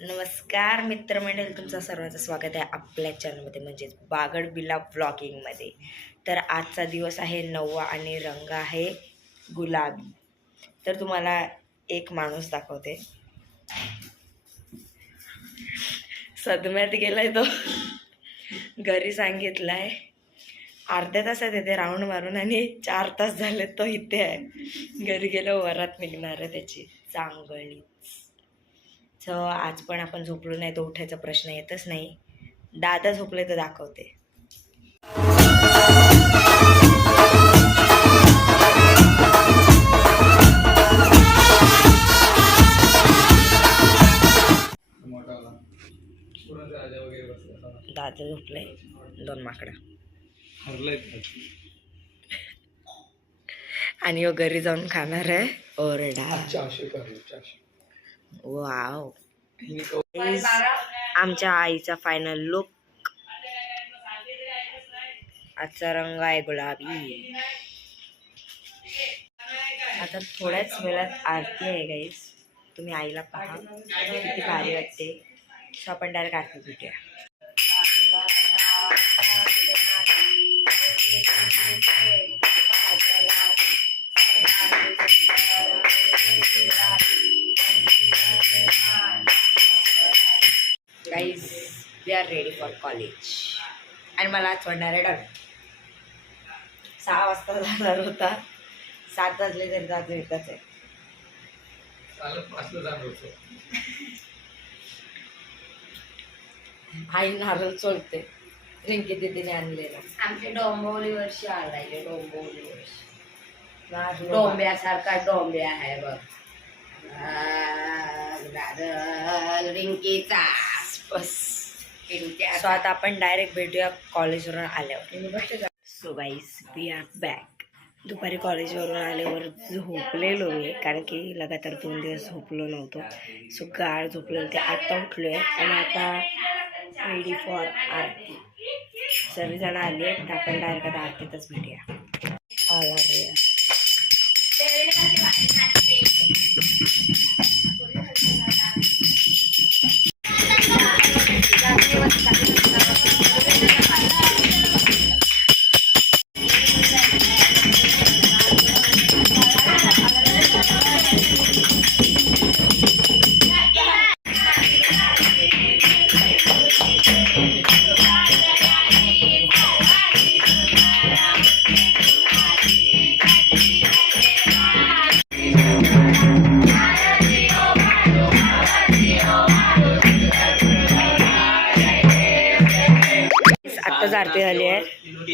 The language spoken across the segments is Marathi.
नमस्कार मित्रमंडळी. तुमचं सर्वांचं स्वागत आहे आपल्या चॅनलमध्ये म्हणजेच बागड बिला ब्लॉगिंगमध्ये तर आजचा दिवस आहे नववा आणि रंग आहे गुलाबी. तर तुम्हाला एक माणूस दाखवते. सदम्यात गेलाय तो. घरी सांगितलाय अर्ध्या तासात येते राऊंड मारून आणि चार तास झाले तो इथे आहे. घरी गेलो वरात निघणार आहे त्याची चांगली सो आज पण आपण झोपलो नाही तो उठायचा प्रश्न येतच नाही. दादा झोपले तर दाखवते. दादा झोपले दोन माकडं. आणि घरी जाऊन खाणार आहे ओरडा. वाव. आमच्या आईचा फायनल लुक आजचा रंग आहे गुलाबी. आता थोड्याच वेळात आरती आहे गाईस तुम्ही आईला पहा. किती भारी वाटते. सो आपण डायरेक्ट आरती भेटूया guys are ready for college. आणि मला आज पडणार आहे डबा सहा वाजता जाणार होता. सात वाजले तरी जातो येतच आहे. आई नारळ चोळते. रिंकी दिदीने आणलेला. आमच्या डोंबवली वर्षी आलाय डोंबवली वर्षी डोंब्यासारखा डोंब्या आहे बघ. रिंकीचा. बस. सो आता आपण डायरेक्ट भेटूया कॉलेजवरून आल्यावर. So guys we are back दुपारी कॉलेजवरून आल्यावर झोपलेलो मी कारण की लगातार दोन दिवस झोपलो नव्हतो. सो गाळ झोपलेलो ते आता उठलो आहे आणि आता रेडी फॉर आरती. सर्वजण आली आहेत तर आपण डायरेक्ट आता आरतीतच भेटूया. ऑल आर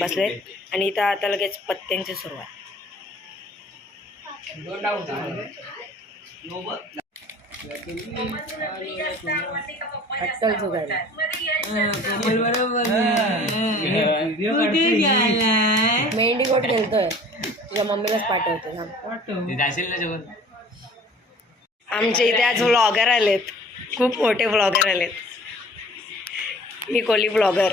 बसले आणि इथं आता लगेच पत्त्यांची सुरुवात. अट्टल मेंढी गोट खेळतोय तुझ्या मम्मीलाच पाठवतो. आमच्या इथे आज व्लॉगर आलेत. खूप मोठे व्लॉगर आलेत. मी कोली ब्लॉगर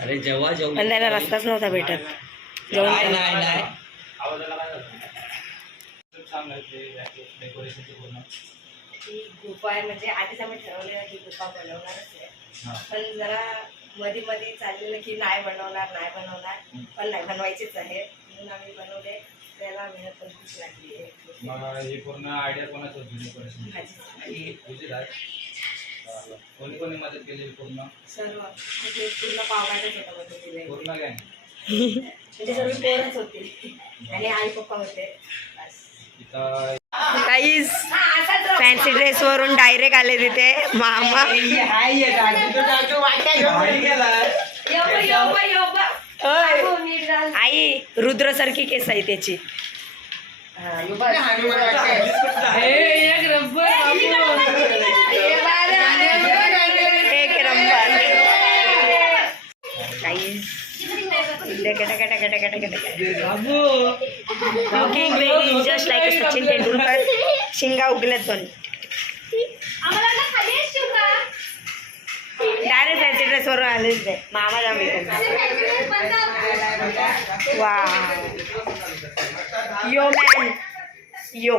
अरे जेव्हा जेव्हा पण त्याला रस्ताच नव्हता भेटत जेवण ही गुफा आहे म्हणजे आधीच आम्ही ठरवलेलं की गुफा बनवणारच आहे पण जरा मध्ये मध्ये चाललेलं की नाही बनवणार नाही बनवणार पण नाही बनवायचीच आहे म्हणून आम्ही बनवले त्याला मेहनत पण खूप लागली आहे मग हे पूर्ण आयडिया कोणाच होती? डेकोरेशन भाजी तुझी काय कोणी कोणी मदत केली पूर्ण? सर्व. म्हणजे पूर्ण होता पूर्ण काय? म्हणजे सर्व पोरच होती. आणि आई पप्पा होते. काहीच. फॅन्सी ड्रेस वरून डायरेक्ट आले तिथे. मामा. ओय. आई रुद्रसारखी केस आहे त्याची. एक looking very just like Sachin Tendulkar शिंगा उगल्यात पण डायरेक्ट फॅन्सी ड्रेस वरून आलेच ते मामा जाम वा यो मॅन यो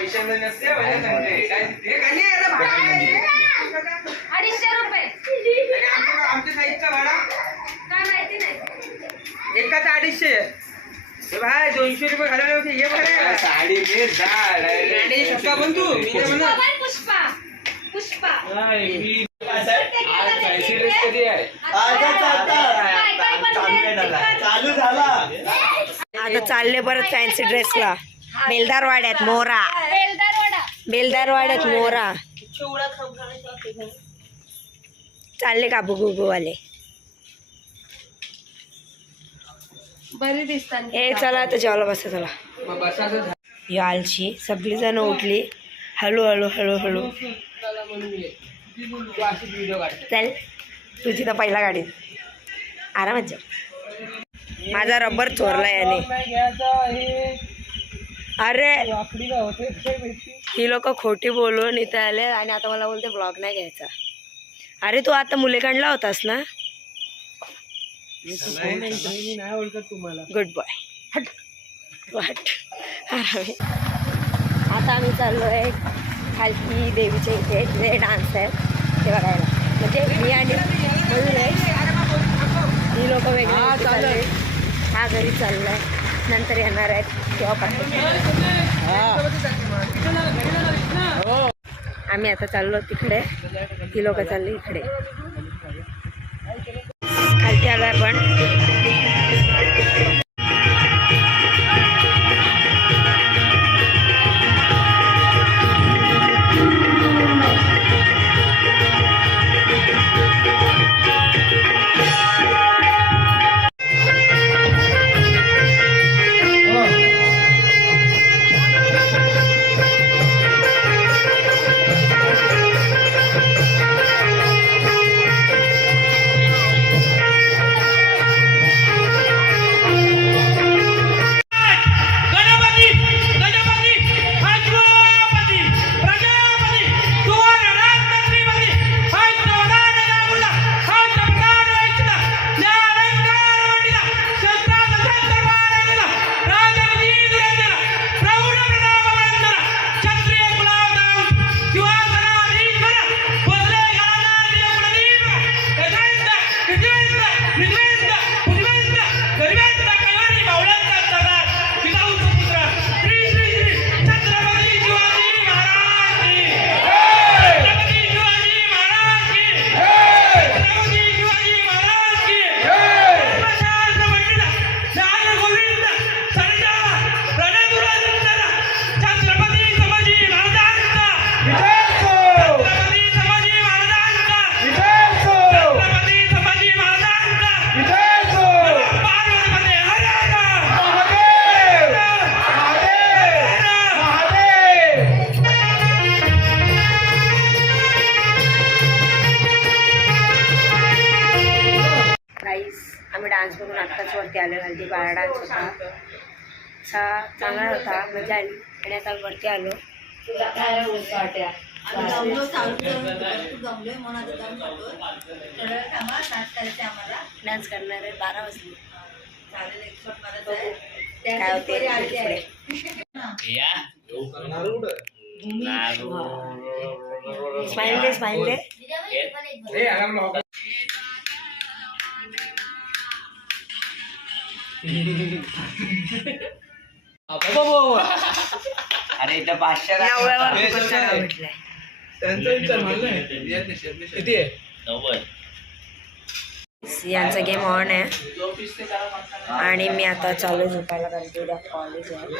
पैशाला नसते सांगते. काय ते खाली आहे रे भाडा. अडीचशे रुपये. आणि आमच्या आमच्या साईजचा भाडा? काय माहिती नाही. एकाचा अडीचशे. हे भाई दोनशे रुपये घालायला होते. हे बरं साडी घे साडी शक्का बोल तू मी काय पुष्पा. पुष्पा. कधी आहे? काय? चालू झाला. आता चालले परत फॅन्सी ड्रेसला बेलदार वाड्यात मोरा. बेलदार वडा बेलदार वाड्यात मोरा. चालले का वाले बरी दिसतात. ए चला आता जेवायला बसा चला. या आलशी सगळी जण उठली हळूहळू हळूहळू चल तुझी तर पहिला गाडी. आरामात जा माझा रबर चोरला याने. अरे ही लोक खोटी बोलून इथं आले आणि आता मला बोलते ब्लॉग नाही घ्यायचा. अरे तू आता मुलेकांडला होतास ना? गुड बॉय हट. आरामी. आता आम्ही चाललो आहे खालती देवीच्या इथे जे डान्स आहे ते बघायला म्हणजे मी आणि आहे. ही लोक वेगळी चालले हा घरी चाललाय. नंतर येणार आहेत तेव्हा आम्ही आता चाललो तिकडे. ही लोक चालली इकडे. खालती आलो आपण असा चांगला होता मजा आली. आणि आता वरती आलो. डान्स करणार आहे बारा वाजले. काय होते? स्माइल दे स्माइल दे. अरे इथं पाचशे या वयावर खूपच चांगला भेटलाय त्यांचा विचार मला नाही. किती आहे? यांचा गेम ऑन आहे. आणि मी आता चालू झोपायला उद्या कॉलेज आहे.